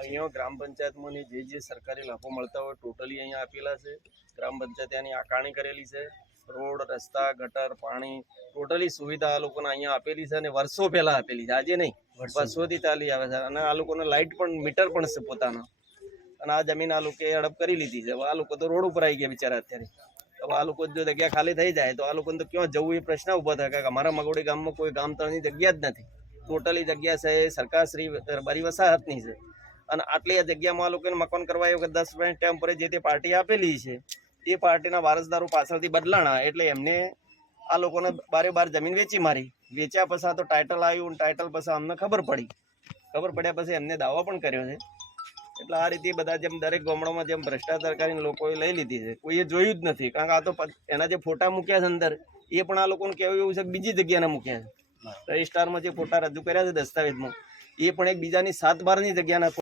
અહીંયા ગ્રામ પંચાયતમાંની જે સરકારી લાભો મળતા હોય ટોટલી અહીંયા આપેલા છે. ગ્રામ પંચાયતે આની આકારણી કરેલી છે. રોડ, રસ્તા, ગટર, પાણી ટોટલી સુવિધા આ લોકોને અહીંયા આપેલી છે અને વર્ષો પહેલા આપેલી છે, આજે નહીં, વર્ષોથી ચાલી આવે છે. અને આ લોકોને લાઇટ પણ, મીટર પણ છે પોતાના. અને આ જમીન આ લોકોએ હડપ કરી લીધી છે. હવે આ લોકો તો રોડ ઉપર આવી ગયા બિચારા અત્યારે. હવે આ લોકો જો જગ્યા ખાલી થઈ જાય તો આ લોકોને તો ક્યાં જવું એ પ્રશ્ન ઉભો થાય કે અમારા મગોડી ગામમાં કોઈ ગામ તળની જગ્યા જ નથી. ટોટલી જગ્યા છે એ સરકારશ્રી બારી વસાહતની છે. અને આટલી આ જગ્યામાં આ લોકોને મકાન કરવા આવ્યો કે 10 ટેમ્પોરે જે તે પાર્ટી આપેલી છે એ પાર્ટીના વારસદારો પાછળથી બદલાણા એટલે એમને આ લોકોને બારે જમીન વેચી મારી. વેચ્યા પછી તો ટાઇટલ આવ્યું, ટાઇટલ પછી અમને ખબર પડ્યા પછી એમને દાવો પણ કર્યો છે. એટલે આ રીતે બધા જેમ દરેક ગામડામાં જેમ ભ્રષ્ટાચાર કરીને લોકોએ લઈ લીધી છે, કોઈએ જોયું જ નથી. કારણ કે આ તો એના જે ફોટા મૂક્યા છે અંદર એ પણ આ લોકોને કહેવું એવું છે કે બીજી જગ્યાના મૂક્યા છે. રજિસ્ટરમાં જે ફોટા રજૂ કર્યા છે દસ્તાવેજમાં એ પણ એક બીજાની 7 બારની જગ્યાના